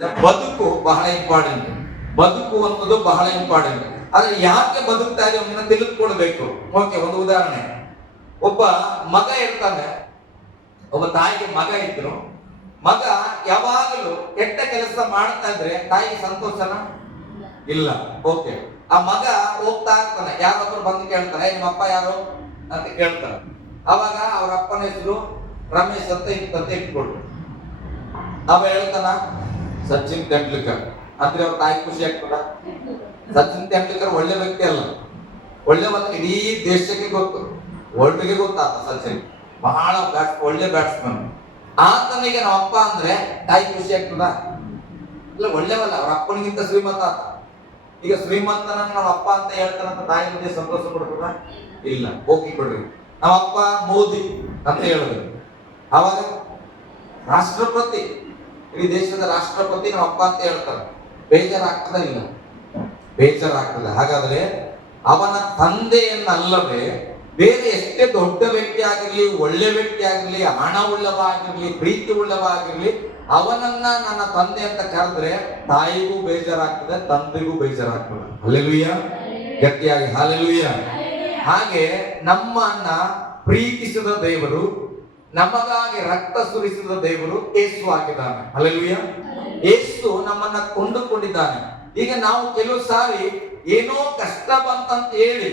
ಬದುಕು ಬಹಳ ಇಂಪಾರ್ಟೆಂಟ್ ಬದುಕು ಅನ್ನೋದು ಬಹಳ ಇಂಪಾರ್ಟೆಂಟ್ ಆದ್ರೆ ಯಾಕೆ ಬದುಕ್ತಾ ಇದೆ ಅನ್ನೋದನ್ನ ತಿಳಿದುಕೊಳ್ಬೇಕು. ಓಕೆ, ಒಂದು ಉದಾಹರಣೆ. ಒಬ್ಬ ಮಗ ಇರ್ತಾನೆ. ಒಬ್ಬ ತಾಯಿಗೆ ಮಗ ಇದ್ರು. ಮಗ ಯಾವಾಗಲೂ ಕೆಟ್ಟ ಕೆಲಸ ಮಾಡ್ತಾ ಇದ್ರೆ ತಾಯಿಗೆ ಸಂತೋಷನ? ಇಲ್ಲ. ಓಕೆ. ಆ ಮಗ ಹೋಗ್ತಾ ಇರ್ತಾನೆ. ಯಾರೊಬ್ರು ಬಂದು ಕೇಳ್ತಾರೆ ನಿಮ್ಮಪ್ಪ ಯಾರು? ಅಂತ ಕೇಳ್ತಾರೆ. ಅವಾಗ ಅವ್ರ ಅಪ್ಪನ ಹೆಸರು ರಮೇಶ್ ಅಂತ ಇತ್ತಂತ ಇಟ್ಕೊಳ್ರು ಅವ ಹೇಳ್ತಾನ ಸಚಿನ್ ತೆಂಡೂಲ್ಕರ್. ಅಂದ್ರೆ ಅವ್ರ ತಾಯಿ ಖುಷಿ ಆಗ್ತದ? ಸಚಿನ್ ತೆಂಡೂಲ್ಕರ್ ಒಳ್ಳೆ ವ್ಯಕ್ತಿ ಅಲ್ಲ. ಒಳ್ಳೆ ಒಂದು ಇಡೀ ದೇಶಕ್ಕೆ ಗೊತ್ತು. ವರ್ಲ್ಡ್ಗೆ ಗೊತ್ತಾತ ಸಚಿನ್. ಬಹಳ ಬ್ಯಾಟ್ಸ್ ಒಳ್ಳೆ ಬ್ಯಾಟ್ಸ್ಮನ್ ಆತನಿಗೆ ನಮ್ಮ ಅಪ್ಪ ಅಂದ್ರೆ ತಾಯಿ ಖುಷಿ ಆಗ್ತದ? ಇಲ್ಲ, ಒಳ್ಳೆವಲ್ಲ. ಅವ್ರ ಅಪ್ಪನಿಗಿಂತ ಶ್ರೀಮಂತ ಆತ. ಈಗ ಶ್ರೀಮಂತನ ನಮ್ಮ ಅಪ್ಪ ಅಂತ ಹೇಳ್ತಾನಂತ ತಾಯಿ ಮುಂದೆ ಸಂತೋಷ ಪಡ್ತದ? ಇಲ್ಲ. ಹೋಗಿ ಬಿಡ್ರಿ. ನಮ್ಮ ಅಪ್ಪ ಮೋದಿ ಅಂತ ಹೇಳಿದ್ರು ಅವಾಗ ರಾಷ್ಟ್ರಪತಿ ಇಡೀ ದೇಶದ ರಾಷ್ಟ್ರಪತಿ ನಮ್ಮ ಅಪ್ಪ ಅಂತ ಹೇಳ್ತಾರೆ. ಬೇಜಾರಾಗ್ತದೆ ಇಲ್ಲ ಬೇಜಾರಾಗ್ತದೆ. ಹಾಗಾದ್ರೆ ಅವನ ತಂದೆಯನ್ನಲ್ಲದೆ ಬೇರೆ ಎಷ್ಟೇ ದೊಡ್ಡ ವ್ಯಕ್ತಿ ಆಗಿರ್ಲಿ ಒಳ್ಳೆ ವ್ಯಕ್ತಿ ಆಗಿರ್ಲಿ ಹಣ ಉಳ್ಳವ ಆಗಿರ್ಲಿ ಪ್ರೀತಿ ಉಳ್ಳವ ಆಗಿರ್ಲಿ ಅವನನ್ನ ನನ್ನ ತಂದೆ ಅಂತ ಕರೆದ್ರೆ ತಾಯಿಗೂ ಬೇಜಾರಾಗ್ತದೆ ತಂದೆಗೂ ಬೇಜಾರಾಗ್ತದೆ. ಅಲ್ಲೆಲುಯ್ಯ ಗಟ್ಟಿಯಾಗಿ ಹಾಲೆಲುಯ್ಯ ಹಾಗೆ ನಮ್ಮನ್ನ ಪ್ರೀತಿಸಿದ ದೇವರು ನಮಗಾಗಿ ರಕ್ತ ಸುರಿಸಿದ ದೇವರು ಏಸು ಆಗಿದ್ದಾನೆ. ಅಲ್ಲೆಲುಯ್ಯ ಏಸು ನಮ್ಮನ್ನ ಕೊಂಡುಕೊಂಡಿದ್ದಾನೆ. ಈಗ ನಾವು ಕೆಲವು ಸಾರಿ ಏನೋ ಕಷ್ಟ ಬಂತಂತ ಹೇಳಿ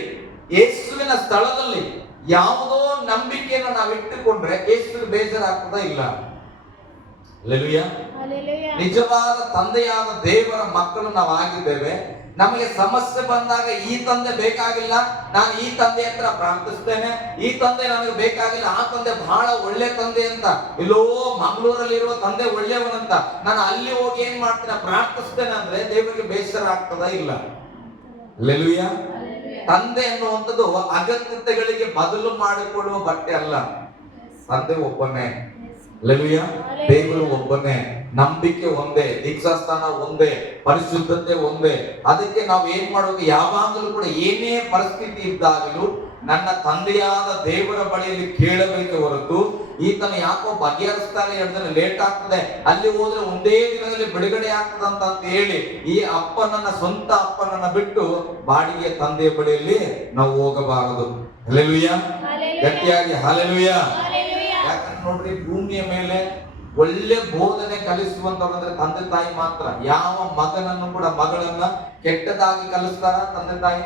ಯೇಸುವಿನ ಸ್ಥಳದಲ್ಲಿ ಯಾವುದೋ ನಂಬಿಕೆಯನ್ನು ನಾವು ಇಟ್ಟುಕೊಂಡ್ರೆ ಯೇಸು ಬೇಜಾರಾಗ್ತದ ಇಲ್ಲ? ನಿಜವಾದ ತಂದೆಯಾದ ದೇವರ ಮಕ್ಕಳು ನಾವು ಆಗಿದ್ದೇವೆ ನಮಗೆ ಸಮಸ್ಯೆ ಬಂದಾಗ ಈ ತಂದೆ ಬೇಕಾಗಿಲ್ಲ ನಾನು ಈ ತಂದೆ ಹತ್ರ ಪ್ರಾರ್ಥಿಸ್ತೇನೆ ಈ ತಂದೆ ನನಗೆ ಬೇಕಾಗಿಲ್ಲ ಆ ತಂದೆ ಬಹಳ ಒಳ್ಳೆ ತಂದೆ ಅಂತ. ಇಲ್ಲೋ ಮಂಗಳೂರಲ್ಲಿರುವ ತಂದೆ ಒಳ್ಳೆಯವನಂತ ನಾನು ಅಲ್ಲಿ ಹೋಗಿ ಏನ್ ಮಾಡ್ತೇನೆ ಪ್ರಾರ್ಥಿಸ್ತೇನೆ ಅಂದ್ರೆ ದೇವರಿಗೆ ಬೇಸರ ಆಗ್ತದ ಇಲ್ಲ? ಲೆಲುಯ ತಂದೆ ಅನ್ನುವಂಥದ್ದು ಅಗತ್ಯತೆಗಳಿಗೆ ಬದಲು ಮಾಡಿಕೊಳ್ಳುವ ಬಟ್ಟೆ ಅಲ್ಲ. ತಂದೆ ಒಬ್ಬನೇ. ಲೆಲುಯ್ಯ ದೇವರು ಒಬ್ಬನೇ ನಂಬಿಕೆ ಒಂದೇ ದೀಕ್ಷಾಸ್ಥಾನ ಒಂದೇ ಪರಿಶುದ್ಧತೆ ಒಂದೇ. ಅದಕ್ಕೆ ನಾವು ಏನ್ ಮಾಡೋದು? ಯಾವಾಗಲೂ ಕೂಡ ಏನೇ ಪರಿಸ್ಥಿತಿ ಇದ್ದಾಗಲೂ ನನ್ನ ತಂದೆಯಾದ ದೇವರ ಬಳಿಯಲ್ಲಿ ಕೇಳಬೇಕೆ ಹೊರತು ಈತನ ಯಾಕೋ ಬಗೆಹರಿಸ್ತಾನೆ ಹೇಳಿದ್ರೆ ಲೇಟ್ ಆಗ್ತದೆ. ಅಲ್ಲಿ ಹೋದ್ರೆ ಒಂದೇ ದಿನದಲ್ಲಿ ಬಿಡುಗಡೆ ಆಗ್ತದಂತ ಅಂತ ಹೇಳಿ ಈ ಅಪ್ಪನನ್ನ ಸ್ವಂತ ಅಪ್ಪನನ್ನ ಬಿಟ್ಟು ಬಾಡಿಗೆ ತಂದೆಯ ಬಳಿಯಲ್ಲಿ ನಾವು ಹೋಗಬಾರದು. ಹಲೆಲುಯ್ಯ ಗಟ್ಟಿಯಾಗಿ ಹಲೆಲುಯ್ಯ ನೋಡ್ರಿ, ಭೂಮಿಯ ಮೇಲೆ ಒಳ್ಳೆ ಬೋಧನೆ ಕಲಿಸುವಂತವ್ರಂದ್ರೆ ತಂದೆ ತಾಯಿ ಮಾತ್ರ. ಯಾವ ಮಗನನ್ನು ಕೂಡ ಮಗಳನ್ನ ಕೆಟ್ಟದಾಗಿ ಕಲಿಸ್ತಾರ ತಂದೆ ತಾಯಿ?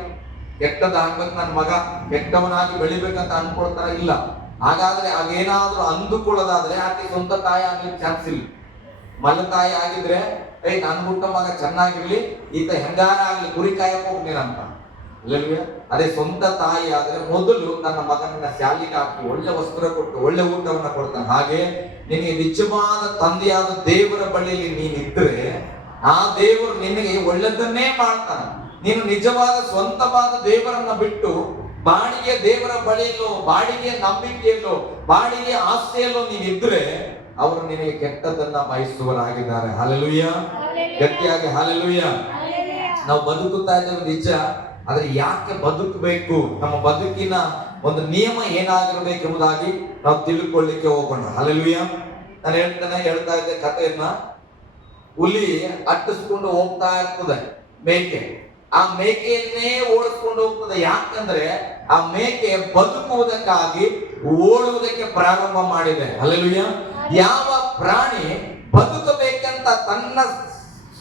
ಕೆಟ್ಟದಾಗ್ಬೇಕು ನನ್ನ ಮಗ ಕೆಟ್ಟವನಾಗಿ ಬೆಳಿಬೇಕಂತ ಅನ್ಕೊಳ್ತಾರ? ಇಲ್ಲ. ಹಾಗಾದ್ರೆ ಅದೇನಾದ್ರೂ ಅಂದುಕೊಳ್ಳೋದಾದ್ರೆ ಆಕೆ ಸ್ವಂತ ತಾಯಿ ಆಗ್ಲಿಕ್ಕೆ ಚಾನ್ಸ್ ಇಲ್ಲ. ಮಲ್ಲ ತಾಯಿ ಆಗಿದ್ರೆ, ಏಯ್, ನನ್ ಹುಟ್ಟ ಮಗ ಚೆನ್ನಾಗಿರ್ಲಿ, ಈತ ಹೆಂಗಾರ ಆಗ್ಲಿ ಕುರಿ ಕಾಯಕ್ ಹೋಗ್ತೀನಂತ ಇಲ್ಲಲ್ವೇ ಅದೇ ಸ್ವಂತ ತಾಯಿ ಆದ್ರೆ ಮೊದಲು ನನ್ನ ಮಗನನ್ನ ಶಾಲೆಗೆ ಹಾಕಿ ಒಳ್ಳೆ ವಸ್ತ್ರ ಕೊಟ್ಟು ಒಳ್ಳೆ ಊಟವನ್ನ ಕೊಡ್ತಾನೆ. ಹಾಗೆ ನಿನಗೆ ನಿಜವಾದ ತಂದೆಯಾದ ದೇವರ ಬಳಿಯಲ್ಲಿ ನೀನಿದ್ರೆ ಆ ದೇವರು ನಿನಗೆ ಒಳ್ಳೆದನ್ನೇ ಮಾಡ್ತಾನೆ. ನೀನು ನಿಜವಾದ ಸ್ವಂತವಾದ ದೇವರನ್ನ ಬಿಟ್ಟು ಬಾಡಿಗೆ ದೇವರ ಬಳಿಯಲ್ಲೋ ಬಾಡಿಗೆ ನಂಬಿಕೆಯಲ್ಲೋ ಬಾಡಿಗೆ ಆಸ್ತಿಯಲ್ಲೋ ನೀನಿದ್ರೆ ಅವರು ನಿನಗೆ ಕೆಟ್ಟದನ್ನ ಬಯಸುವರಾಗಿದ್ದಾರೆ ಹಾಲೆಲುಯ್ಯ ಗಟ್ಟಿಯಾಗಿ ಹಾಲೆಲುಯ್ಯ ನಾವು ಬದುಕುತ್ತಾ ಇದ್ದೇವೆ ನಿಜ. ಆದ್ರೆ ಯಾಕೆ ಬದುಕಬೇಕು? ನಮ್ಮ ಬದುಕಿನ ಒಂದು ನಿಯಮ ಏನಾಗಿರ್ಬೇಕೆಂಬುದಾಗಿ ನಾವು ತಿಳ್ಕೊಳ್ಳಿಕ್ಕೆ ಹೋಗೋಣ. ಅಲ್ಲಿಯ ನಾನು ಹೇಳ್ತಾನೆ, ಹೇಳ್ತಾ ಇದ್ದೆ ಕಥೆಯನ್ನ. ಹುಲಿ ಅಟ್ಟಿಸ್ಕೊಂಡು ಹೋಗ್ತಾ ಇರ್ತದೆ ಮೇಕೆ. ಆ ಮೇಕೆಯನ್ನೇ ಓಡಿಸ್ಕೊಂಡು ಹೋಗ್ತದೆ. ಯಾಕಂದ್ರೆ ಆ ಮೇಕೆ ಬದುಕುವುದಕ್ಕಾಗಿ ಓಡುವುದಕ್ಕೆ ಪ್ರಾರಂಭ ಮಾಡಿದೆ. ಅಲ್ಲಿಯ ಯಾವ ಪ್ರಾಣಿ ಬದುಕಬೇಕಂತ ತನ್ನ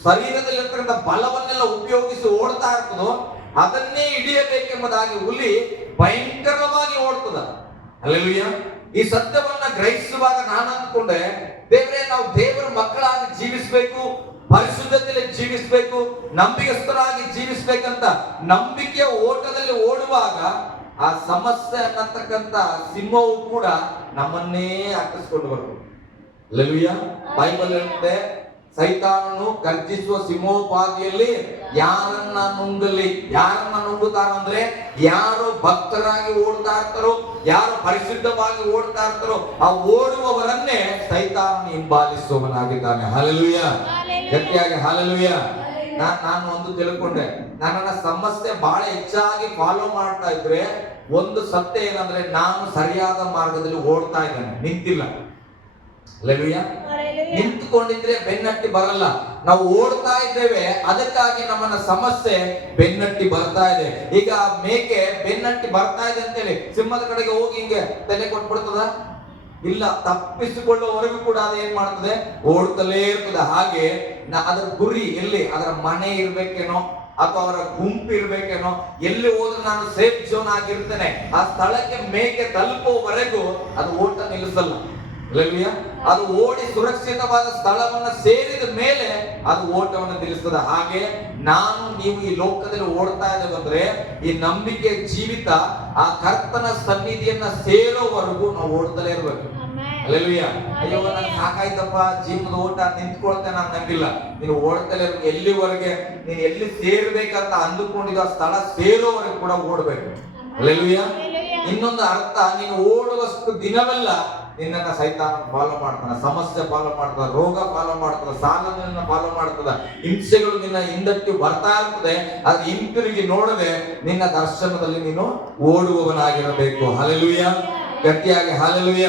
ಶರೀರದಲ್ಲಿರ್ತಕ್ಕಂಥ ಬಲವನ್ನೆಲ್ಲ ಉಪಯೋಗಿಸಿ ಓಡ್ತಾ ಇರ್ತದೋ ಅದನ್ನೇ ಹಿಡಿಯಬೇಕೆಂಬುದಾಗಿ ಹುಲಿ ಭಯಂಕರವಾಗಿ ಓಡ್ತದ. ಅಲ್ಲೆಲುಯ್ಯ ಈ ಸತ್ಯವನ್ನ ಗ್ರಹಿಸುವಾಗ ನಾನು ಅಂದ್ಕೊಂಡೆ, ದೇವರೇ, ನಾವು ದೇವರ ಮಕ್ಕಳಾಗಿ ಜೀವಿಸಬೇಕು, ಪರಿಶುದ್ಧತೆಯಲ್ಲಿ ಜೀವಿಸಬೇಕು ನಂಬಿಕಸ್ಥರಾಗಿ ಜೀವಿಸಬೇಕಂತ ನಂಬಿಕೆಯ ಓಟದಲ್ಲಿ ಓಡುವಾಗ ಆ ಸಮಸ್ಯೆ ಅನ್ನತಕ್ಕಂತ ಸಿಂಹವು ಕೂಡ ನಮ್ಮನ್ನೇ ಅಟ್ಟಿಸ್ಕೊಂಡು ಬರ್ತದೆ ಲವಿಯ ಬೈಬಲ್ ಹೇಳುತ್ತೆ ಸೈತಾನನು ಗರ್ಜಿಸುವ ಸಿಂಹೋಪಾದಿಯಲ್ಲಿ ಯಾರನ್ನ ನುಂಗಲಿ ಯಾರನ್ನ ನುಂಗುತ್ತಾರಂದ್ರೆ ಯಾರು ಭಕ್ತರಾಗಿ ಓಡ್ತಾ ಇರ್ತಾರೋ ಯಾರು ಪರಿಶುದ್ಧವಾಗಿ ಓಡ್ತಾ ಇರ್ತಾರೋ ಆ ಓಡುವವರನ್ನೇ ಸೈತಾನನು ಹಿಂಬಾಲಿಸುವವನಾಗಿದ್ದಾನೆ. ಹಲಲುಯ್ಯ ಗಟ್ಟಿಯಾಗಿ ಹಲಲುಯ್ಯ ನಾನ್ ನಾನು ಒಂದು ತಿಳ್ಕೊಂಡೆ. ನನ್ನನ್ನ ಸಮಸ್ಯೆ ಬಹಳ ಹೆಚ್ಚಾಗಿ ಫಾಲೋ ಮಾಡ್ತಾ ಇದ್ರೆ ಒಂದು ಸತ್ಯ ಏನಂದ್ರೆ ನಾನು ಸರಿಯಾದ ಮಾರ್ಗದಲ್ಲಿ ಓಡ್ತಾ ಇದ್ದೇನೆ. ನಿಂತಿಲ್ಲ. ನಿಂತುಕೊಂಡಿದ್ರೆ ಬೆನ್ನಟ್ಟಿ ಬರಲ್ಲ. ನಾವು ಓಡ್ತಾ ಇದ್ದೇವೆ ಅದಕ್ಕಾಗಿ ನಮ್ಮನ್ನ ಸಮಸ್ಯೆ ಬೆನ್ನಟ್ಟಿ ಬರ್ತಾ ಇದೆ. ಈಗ ಮೇಕೆ ಬೆನ್ನಟ್ಟಿ ಬರ್ತಾ ಇದೆ ಅಂತೇಳಿ ಸಿಂಹದ ಕಡೆಗೆ ಹೋಗಿ ಹಿಂಗೆ ತಲೆ ಕೊಟ್ಬಿಡ್ತದ? ಇಲ್ಲ ತಪ್ಪಿಸಿಕೊಳ್ಳುವವರೆಗೂ ಕೂಡ ಅದು ಏನ್ ಮಾಡ್ತದೆ? ಓಡ್ತಲೇ ಇರ್ತದೆ. ಹಾಗೆ ಅದರ ಗುರಿ ಎಲ್ಲಿ? ಅದರ ಮನೆ ಇರ್ಬೇಕೇನೋ ಅಥವಾ ಅವರ ಗುಂಪು ಇರ್ಬೇಕೇನೋ ಎಲ್ಲಿ ಹೋದ್ರೆ ನಾನು ಸೇಫ್ ಜೋನ್ ಆಗಿರ್ತೇನೆ. ಆ ಸ್ಥಳಕ್ಕೆ ಮೇಕೆ ತಲುಪುವವರೆಗೂ ಅದು ಓಟ ನಿಲ್ಲಿಸಲ್ಲ? ಅದು ಓಡಿ ಸುರಕ್ಷಿತವಾದ ಸ್ಥಳವನ್ನು ಸೇರಿದ ಮೇಲೆ ಅದು ಓಟವನ್ನು ನಿಲ್ಲಿಸ್ತದೆ. ಹಾಗೆ ನಾನು ನೀವು ಈ ಲೋಕದಲ್ಲಿ ಓಡ್ತಾ ಇದ್ದೇವೆ ಈ ನಂಬಿಕೆ ಜೀವಿತ ಆ ಕರ್ತನ ಸನ್ನಿಧಿಯನ್ನ ಸೇರೋವರೆಗೂ ನಾವು ಓಡ್ತಲೇ ಇರ್ಬೇಕು. ಅಯ್ಯೋ ನನ್ಗೆ ಸಾಕಾಯ್ತಪ್ಪ ಜೀವನದ ಓಟ ನಿಂತ್ಕೊಳ್ತೇನೆ ಅನ್ನಂಗಿಲ್ಲ ನೀನು ಓಡ್ತಲೇ ಇರ್ಬೇಕು. ಎಲ್ಲಿವರೆಗೆ? ನೀನು ಎಲ್ಲಿ ಸೇರ್ಬೇಕಂತ ಅಂದುಕೊಂಡಿದ್ದ ಆ ಸ್ಥಳ ಸೇರೋವರೆಗೂ ಕೂಡ ಓಡ್ಬೇಕು. ಅಲ್ಲೆಲೂಯ್ಯ ಇನ್ನೊಂದು ಅರ್ಥ ನೀನು ಓಡುವಷ್ಟು ದಿನವೆಲ್ಲ ನಿನ್ನನ್ನ ಸೈತಾನ ಫಾಲೋ ಮಾಡ್ತಾನೆ, ಸಮಸ್ಯೆ ಫಾಲೋ ಮಾಡ್ತದ ರೋಗ ಫಾಲೋ ಮಾಡ್ತದ ಸಾಲನ್ನ ಫಾಲೋ ಮಾಡ್ತದ, ಹಿಂಸೆಗಳು ನಿನ್ನ ಹಿಂದಕ್ಕೆ ಬರ್ತಾ ಇರ್ತದೆ ಅದು ಹಿಂತಿರುಗಿ ನೋಡದೆ ನಿನ್ನ ದರ್ಶನದಲ್ಲಿ ನೀನು ಓಡುವವನಾಗಿರಬೇಕು. ಹಲಲುಯ್ಯ ಗಟ್ಟಿಯಾಗಿ ಹಲಲುಯ್ಯ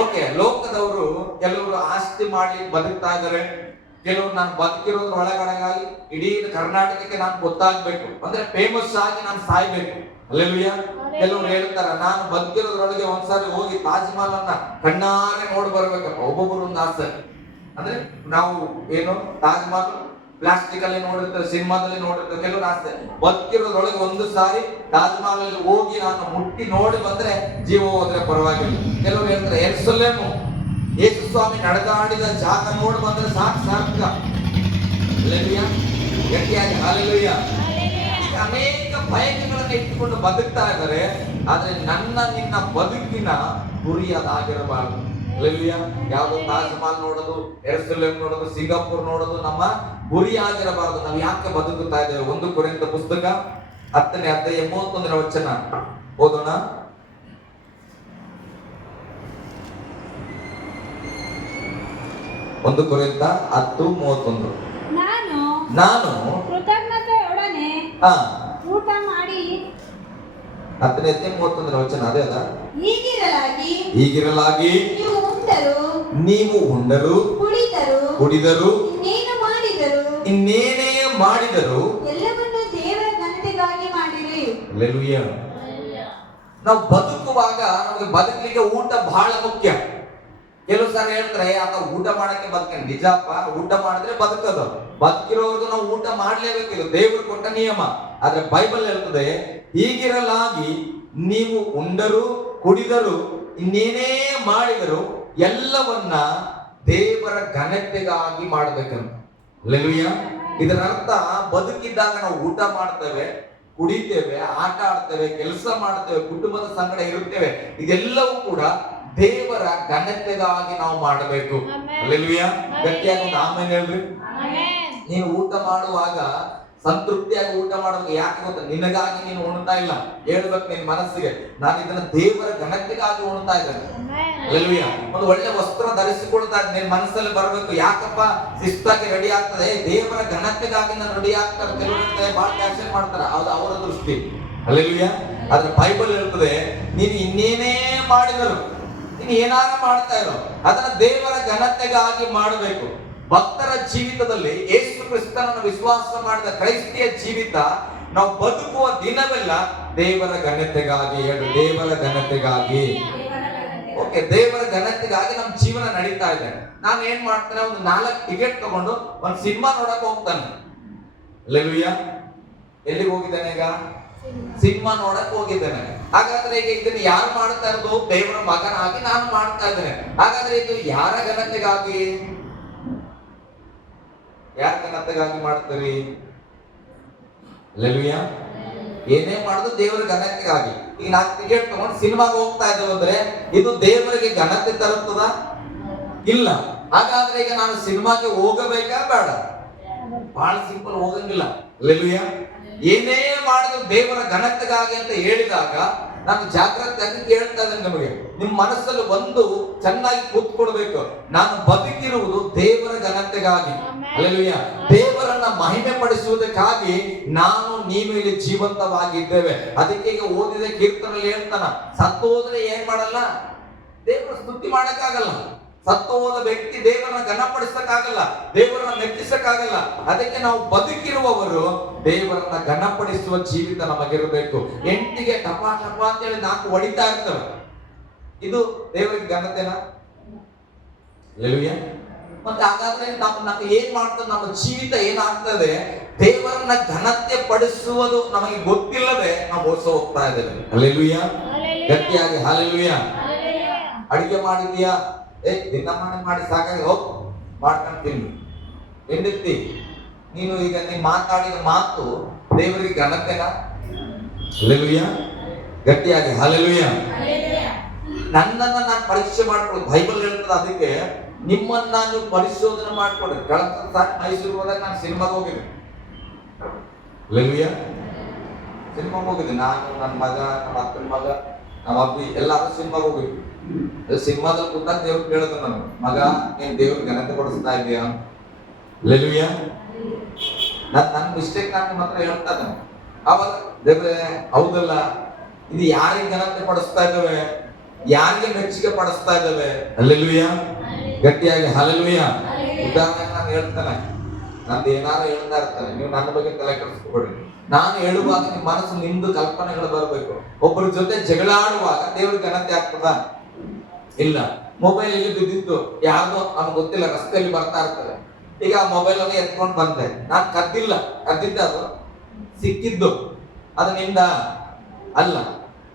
ಓಕೆ ಲೋಕದವರು ಕೆಲವರು ಆಸ್ತಿ ಮಾಡಿ ಬದುಕ್ತಾ ಇದ್ದಾರೆ. ಕೆಲವರು ನಾನು ಬದುಕಿರೋದ್ರ ಒಳಗಡೆಗಾಗಿ ಇಡೀ ಕರ್ನಾಟಕಕ್ಕೆ ನಾನು ಗೊತ್ತಾಗ್ಬೇಕು. ಅಂದ್ರೆ ಫೇಮಸ್ ಆಗಿ ನಾನು ಸಾಯ್ಬೇಕು. ಅಲ್ಲೆಲುಯ್ಯ ಕೆಲವರು ಹೇಳ್ತಾರ ನಾನು ಬದುಕಿರೋದ್ರೊಳಗೆ ಒಂದ್ಸಾರಿ ಹೋಗಿ ತಾಜ್ ಮಹಲ್ ಅನ್ನ ಕಣ್ಣಾರೆ ನೋಡಿ ಬರ್ಬೇಕಪ್ಪ ಒಬ್ಬೊಬ್ಬರು ಒಂದು ಆಸೆ. ಅಂದ್ರೆ ನಾವು ಏನು ತಾಜ್ ಮಹಲ್ ಪ್ಲಾಸ್ಟಿಕ್ ಅಲ್ಲಿ ನೋಡಿರ್ತೇವೆ ಸಿನಿಮಾದಲ್ಲಿ ನೋಡಿರ್ತೇವೆ ಕೆಲವರು ಆಸೆ. ಬದುಕಿರೋದ್ರೊಳಗೆ ಒಂದು ಸಾರಿ ತಾಜ್ ಮಹಲ್ ಅಲ್ಲಿ ಹೋಗಿ ನಾನು ಮುಟ್ಟಿ ನೋಡಿ ಬಂದ್ರೆ ಜೀವ ಹೋದ್ರೆ ಪರವಾಗಿಲ್ಲ. ಕೆಲವರು ಹೇಳ್ತಾರೆ ಎರ್ಸಲೇಮು ಯೇಸು ಸ್ವಾಮಿ ನಡೆದಾಡಿದ ಜಾಗ ನೋಡಿ ಬಂದ್ರೆ ಸಾಕು ಸಾಕು ಗಟ್ಟಿಯಾಗಿ ಹಾಲೆಲುಯ್ಯ ಅನೇಕ ಬಯಕೆಗಳನ್ನ ಇಟ್ಟುಕೊಂಡು ಬದುಕ್ತಾ ಇದ್ದಾರೆ ಆದ್ರೆ ನನ್ನ ನಿನ್ನ ಬದುಕಿನ ಗುರಿ ಅದಾಗಿರಬಾರದು ಯಾವ್ದೋ ತಾಜ್ ಮಹಲ್ ನೋಡೋದು ಎರಡು ನೋಡೋದು ಸಿಂಗಾಪುರ್ ನೋಡೋದು ನಮ್ಮ ಗುರಿ ಆಗಿರಬಾರದು. ನಾವು ಯಾಕೆ ಬದುಕುತ್ತಾ ಇದ್ದೇವೆ? ಒಂದು ಕುರಿತ ಪುಸ್ತಕ ಹತ್ತನೇ ಅಧ್ಯಾಯ ಮೂವತ್ತೊಂದರ ವಚನ. ಓದೋಣ. ಒಂದು ಕುರಿತ ಹತ್ತು ಮೂವತ್ತೊಂದು. ನಾನು ಕೃತಜ್ಞತೆಯೊಡನೆ ಹಾ. ಊಟ ಮಾಡಿ. ಹತ್ತನೇ ಅಧ್ಯಾಯ ಮೂವತ್ತೊಂದರ ವಚನ ಅದೇ ಅಲ್ಲ? ಹೀಗಿರಲಾಗಿ ಹೀಗಿರಲಾಗಿ ನೀವು ಉಂಡರು. ನೀವು ಉಂಡರು. ಕುಡಿದರು. ಕುಡಿದರು. ಇನ್ನೇನು ಮಾಡಿದರು? ಇನ್ನೇನೇ ಮಾಡಿದರು. ಎಲ್ಲವನ್ನು ದೇವರ ಘನತೆಗಾಗಿ ಮಾಡಿರಿ. ಲೆಲುಯ್ಯ ನಾವು ಬದುಕುವಾಗ ನಮಗೆ ಬದುಕಲಿಕ್ಕೆ ಊಟ ಬಹಳ ಮುಖ್ಯ. ಕೆಲವು ಸಾರಿ ಹೇಳ್ತಾರೆ ಆತ ಊಟ ಮಾಡಕ್ಕೆ ಬದುಕ ನಿಜಪ್ಪ, ಊಟ ಮಾಡಿದ್ರೆ ಬದುಕದು. ಬದುಕಿರೋರ್ಗು ನಾವು ಊಟ ಮಾಡ್ಲೇಬೇಕು, ಇದು ದೇವರು ಕೊಟ್ಟ ನಿಯಮ. ಆದ್ರೆ ಬೈಬಲ್ ಹೇಳ್ತದೆ, ಹೀಗಿರಲಾಗಿ ನೀವು ಉಂಡರು, ಕುಡಿದರು, ಇನ್ನೇನೇ ಮಾಡಿದರು ಎಲ್ಲವನ್ನ ದೇವರ ಘನತೆಗಾಗಿ ಮಾಡಬೇಕಂತ. ಇದರ ಅರ್ಥ, ಬದುಕಿದ್ದಾಗ ನಾವು ಊಟ ಮಾಡ್ತೇವೆ, ಕುಡಿತೇವೆ, ಆಟ ಆಡ್ತೇವೆ, ಕೆಲಸ ಮಾಡ್ತೇವೆ, ಕುಟುಂಬದ ಸಂಗಡ ಇರುತ್ತೇವೆ, ಇದೆಲ್ಲವೂ ಕೂಡ ದೇವರ ಘನತೆಗಾಗಿ ನಾವು ಮಾಡಬೇಕು. ಗಟ್ಟಿಯಾಗಿ ಆಮೇಲೆ ಹೇಳ್ರಿ. ನೀನು ಊಟ ಮಾಡುವಾಗ ಸಂತೃಪ್ತಿಯಾಗಿ ಊಟ ಮಾಡಬೇಕು. ಯಾಕೆ ಗೊತ್ತ? ನಿನಗಾಗಿ ನೀನು ಉಣ್ತಾ ಇಲ್ಲ. ಹೇಳ್ಬೇಕು ನಿನ್ ಮನಸ್ಸಿಗೆ. ನಾನು ಇದನ್ನ ದೇವರ ಘನತೆಗಾಗಿ ಉಣ್ತಾ ಇದ್ದೇನೆ. ಅಲ್ಲೆಲುಯ್ಯ ಒಂದು ಒಳ್ಳೆ ವಸ್ತ್ರ ಧರಿಸಿಕೊಳ್ತಾ ನಿನ್ ಮನಸ್ಸಲ್ಲಿ ಬರಬೇಕು. ಯಾಕಪ್ಪ? ಶಿಸ್ತಾಗಿ ರೆಡಿ ಆಗ್ತದೆ. ದೇವರ ಘನತೆಗಾಗಿ ನಾನು ರೆಡಿ ಆಗ್ತಾರೆ ಹೇಳ್ತಾರೆ ಬಹಳ ಕ್ಯಾನ್ಸಲ್ ಮಾಡ್ತಾರೆ. ಅದು ಅವರ ದೃಷ್ಟಿ. ಅಲ್ಲೆಲುಯ್ಯ ಆದ್ರೆ ಬೈಬಲ್ ಹೇಳ್ತದೆ ನೀನು ಇನ್ನೇನೇ ಮಾಡಿದರು ನೀನು ಏನಾರ ಮಾಡ್ತಾ ಇರೋ, ಅದನ್ನ ದೇವರ ಘನತೆಗಾಗಿ ಮಾಡಬೇಕು. ಭಕ್ತರ ಜೀವಿತದಲ್ಲಿ ಯೇಸು ಕ್ರಿಸ್ತನನ್ನು ವಿಶ್ವಾಸ ಮಾಡಿದ ಕ್ರೈಸ್ತಿಯ ಜೀವಿತ, ನಾವು ಬದುಕುವ ದಿನವೆಲ್ಲ ದೇವರ ಘನತೆಗಾಗಿ ಹೇಳು, ದೇವರ ಘನತೆಗಾಗಿ. ಓಕೆ, ದೇವರ ಘನತೆಗಾಗಿ ನಮ್ಮ ಜೀವನ ನಡೀತಾ ಇದೆ. ನಾನು ಏನ್ ಮಾಡ್ತೇನೆ, ಒಂದು ನಾಲ್ಕು ಟಿಕೆಟ್ ತಗೊಂಡು ಒಂದು ಸಿನಿಮಾ ನೋಡಕ್ ಹೋಗ್ತಾನೆ. ಲೆಲುಯ್ಯ ಎಲ್ಲಿಗೆ ಹೋಗಿದ್ದಾನೆ ಈಗ? ಸಿನಿಮಾ ನೋಡಕ್ ಹೋಗಿದ್ದೇನೆ. ಹಾಗಾದ್ರೆ ಈಗ ಇದನ್ನ ಯಾರು ಮಾಡ್ತಾ ಇರೋದು? ದೇವರ ಮಗನಾಗಿ ನಾನು ಮಾಡ್ತಾ ಇದ್ದೇನೆ. ಹಾಗಾದ್ರೆ ಇದು ಯಾರ ಘನತೆಗಾಗಿ? ಯಾರ ಘನತೆಗಾಗಿ ಮಾಡ್ತೀರಿ? ಲೆಲುಯ್ಯ ಏನೇ ಮಾಡುದು ದೇವರ ಘನತೆಗಾಗಿ. ಈಗ ನಾಲ್ಕು ಟಿಕೆಟ್ ತಗೊಂಡು ಸಿನಿಮಾಗೆ ಹೋಗ್ತಾ ಇದ್ದೇವೆ ಅಂದ್ರೆ ಇದು ದೇವರಿಗೆ ಘನತೆ ತರುತ್ತದ? ಇಲ್ಲ. ಹಾಗಾದ್ರೆ ಈಗ ನಾನು ಸಿನಿಮಾಗೆ ಹೋಗಬೇಕಾ? ಬೇಡ. ಬಹಳ ಸಿಂಪಲ್ ಹೋಗಂಗಿಲ್ಲ. ಲೆಲುಯ್ಯ ಏನೇ ಮಾಡಿದ್ರು ದೇವರ ಘನತೆಗಾಗಿ ಅಂತ ಹೇಳಿದಾಗ ನಾನು ಜಾಗ್ರತೆಯಾಗಿ ಕೇಳ್ತಾ ಇದ್ದೇನೆ ನಿಮಗೆ? ನಿಮ್ಮ ಮನಸ್ಸಲ್ಲಿ ಒಂದು ಚೆನ್ನಾಗಿ ಕೂತ್ಕೊಳ್ಬೇಕು. ನಾನು ಬದುಕಿರುವುದು ದೇವರ ಘನತೆಗಾಗಿ. ಅಲ್ಲೆಲುಯ್ಯ ದೇವರನ್ನ ಮಹಿಮೆ ಪಡಿಸುವುದಕ್ಕಾಗಿ ನಾನು ನೀನು ಇಲ್ಲಿ ಜೀವಂತವಾಗಿದ್ದೇವೆ. ಅದಕ್ಕೆ ಈಗ ಓದಿದ ಕೀರ್ತನಲ್ಲಿ ಹೇಳ್ತಾನ ಸತ್ತೋದ್ರೆ ಏನ್ ಮಾಡಲ್ಲ? ದೇವರ ಸ್ತುತಿ ಮಾಡಕ್ಕಾಗಲ್ಲ. ಸತ್ತು ಹೋದ ವ್ಯಕ್ತಿ ದೇವರನ್ನ ಘನಪಡಿಸಕ್ಕಾಗಲ್ಲ ದೇವರನ್ನ ಮೆಚ್ಚಿಸಕ್ಕಾಗಲ್ಲ. ಅದಕ್ಕೆ ನಾವು ಬದುಕಿರುವವರು ದೇವರನ್ನ ಘನಪಡಿಸುವ ಜೀವಿತ ನಮಗಿರಬೇಕು. ಎಂಟಿಗೆ ಟಪ ಟಪ ಅಂತೇಳಿ ನಾಲ್ಕು ಹೊಡಿತಾ ಇರ್ತವೆ. ಇದು ದೇವರಿಗೆ ಘನತೆನಾ? ಮತ್ತೆ ಹಾಗಾದ್ರೆ ನಾವು ನಾವು ಏನ್ ಮಾಡ್ತದೆ? ನಮ್ಮ ಜೀವಿತ ಏನಾಗ್ತದೆ? ದೇವರನ್ನ ಘನತೆ ಪಡಿಸುವುದು ನಮಗೆ ಗೊತ್ತಿಲ್ಲದೆ ನಾವು ಮೋಸ ಹೋಗ್ತಾ ಇದ್ದೇವೆ. ಅಲ್ಲೆಲುಯ್ಯ ಗಟ್ಟಿಯಾಗಿ ಹಾಲೆಲುಯ್ಯ ಅಡಿಗೆ ಮಾಡಿದ್ಯಾ ಏ ದಿನ ಮಾಡಿ ಮಾಡಿ ಸಾಕಾಗಿ ಹೋಗ್. ಮಾಡ್ಕೊಂತೀನಿ ಹೆಂಡತಿ ನೀನು ಈಗ ನೀನ್ ಮಾತಾಡಿದ ಮಾತು ದೇವರಿಗೆ ಘನತೆನಾ ಗಟ್ಟಿಯಾಗಿ ಹಲಲುಯ್ಯ ನನ್ನನ್ನ ನಾನು ಪರೀಕ್ಷೆ ಮಾಡ್ಕೊಳ್ಳಿ ಬೈಬಲ್ ಹೇಳ್ತದೆ ಅದಕ್ಕೆ ನಿಮ್ಮನ್ನ ನೀವು ಪರಿಶೋಧನೆ ಮಾಡ್ಕೊಡ್ರಿ ಕಳೆದ ಸಾರಿ ಮೈಸೂರು ಹೋದಾಗ ನಾನು ಸಿನಿಮಾಗೆ ಹೋಗಿದ್ದೆ. ಲಲ್ವಿಯ ಸಿನಿಮಾಗೆ ಹೋಗಿದ್ದೆ. ನಾನು ನನ್ನ ಮಗ ನಮ್ಮ ಅಕ್ಕನ ಮಗ ನಮ್ಮ ಅಬ್ಬಿ ಎಲ್ಲರೂ ಸಿನಿಮಾಗೆ ಹೋಗಿದ್ವಿ. ಸಿನಿಮಾದಲ್ಲಿ ಕೂತಾಗ ದೇವ್ರು ಕೇಳಿದ್ರು ನಾನು ಮಗ ನೀನ್ ದೇವ್ರ ಘನತೆ ಕೊಡಿಸ್ತಾ ಇದೆಯಾ ಲೆಲುಯ್ಯ ನನ್ ನನ್ನ ಮಿಸ್ಟೇಕ್ ನಾನು ಮಾತ್ರ ಹೇಳ್ತಾನೆ ಅವಾಗ ದೇವ್ರೆ ಹೌದಲ್ಲ. ಇದು ಯಾರಿಗೆ ಘನತೆ ಪಡಿಸ್ತಾ ಇದ್ದಾವೆ? ಯಾರಿಗೆ ಮೆಚ್ಚುಗೆ ಪಡಿಸ್ತಾ ಇದ್ದಾವೆ? ಅಲ್ಲೆಲುಯ್ಯ ಗಟ್ಟಿಯಾಗಿ ಹಲಲುಯ್ಯ ಉದಾಹರಣೆ ನಾನು ಹೇಳ್ತಾನೆ. ನಂದು ಏನಾರು ಹೇಳ್ತಾ ಇರ್ತಾನೆ ನೀವು ನನ್ನ ಬಗ್ಗೆ ತಲೆ ಕೆಡಿಸ್ಕೊಬೇಡಿ. ನಾನು ಹೇಳುವಾಗ ನಿಮ್ಮ ಮನಸ್ಸು ನಿಮ್ದು ಕಲ್ಪನೆಗಳು ಬರಬೇಕು. ಒಬ್ಬರ ಜೊತೆ ಜಗಳಾಡುವಾಗ ದೇವ್ರ ಘನತೆ ಆಗ್ತದ? ಇಲ್ಲ. ಮೊಬೈಲ್ ಇಲ್ಲಿ ಬಿದ್ದಿತ್ತು. ಯಾರ್ದೋ ನಮ್ಗೆ ಗೊತ್ತಿಲ್ಲ, ರಸ್ತೆಯಲ್ಲಿ ಬರ್ತಾ ಇರ್ತದೆ. ಈಗ ಆ ಮೊಬೈಲ್ ಅನ್ನು ಎತ್ಕೊಂಡು ಬಂದೆ. ನಾನು ಕದ್ದಿಲ್ಲ. ಕದ್ದಿದ್ದ ಅದು. ಸಿಕ್ಕಿದ್ದು. ಅದು ನಿಂದ ಅಲ್ಲ.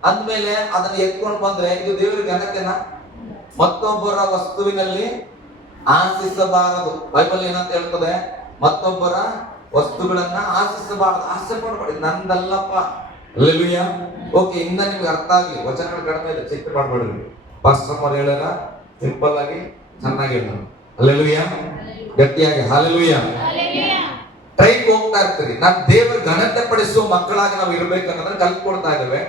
ಅಂದ್ಮೇಲೆ ಅದನ್ನ ಎತ್ಕೊಂಡು ಬಂದ್ರೆ ಇದು ದೇವರ ಘನತೆನಾ ಮತ್ತೊಬ್ಬರ ವಸ್ತುವಿನಲ್ಲಿ ಆಶಿಸಬಾರದು. ಬೈಬಲ್ ಏನಂತ ಹೇಳ್ತದೆ? ಮತ್ತೊಬ್ಬರ ವಸ್ತುಗಳನ್ನ ಆಶಿಸಬಾರದು. ಆಸೆ ಪಡ್ಬೇಡಿ ನಂದಲ್ಲಪ್ಪ. ಓಕೆ ಇಂದ ನಿಮ್ಗೆ ಅರ್ಥ ಆಗ್ಲಿ. ವಚನಗಳು ಕಡಿಮೆ ಇದೆ. ಚಿತ್ರ ಮಾಡ್ಬೇಡ್ರಿ ಪಾಸ್ಟರ್ ಹೇಳಲ್ಲ ಸಿಂಪಲ್ ಆಗಿ ಚೆನ್ನಾಗಿ ಹೇಳ ಅಲ್ಲೆಲುಯ್ಯ? ಗಟ್ಟಿಯಾಗಿ. ಹಾಲೆಲುಯ್ಯ? ಟ್ರೈನ್ ಹೋಗ್ತಾ ಇರ್ತೀರಿ. ನಾವು ದೇವರ ಘನತೆ ಪಡಿಸುವ ಮಕ್ಕಳಾಗಿ ನಾವು ಇರ್ಬೇಕಂದ್ರೆ ಕಲ್ತ್ಕೊಡ್ತಾ ಇದ್ದೇವೆ.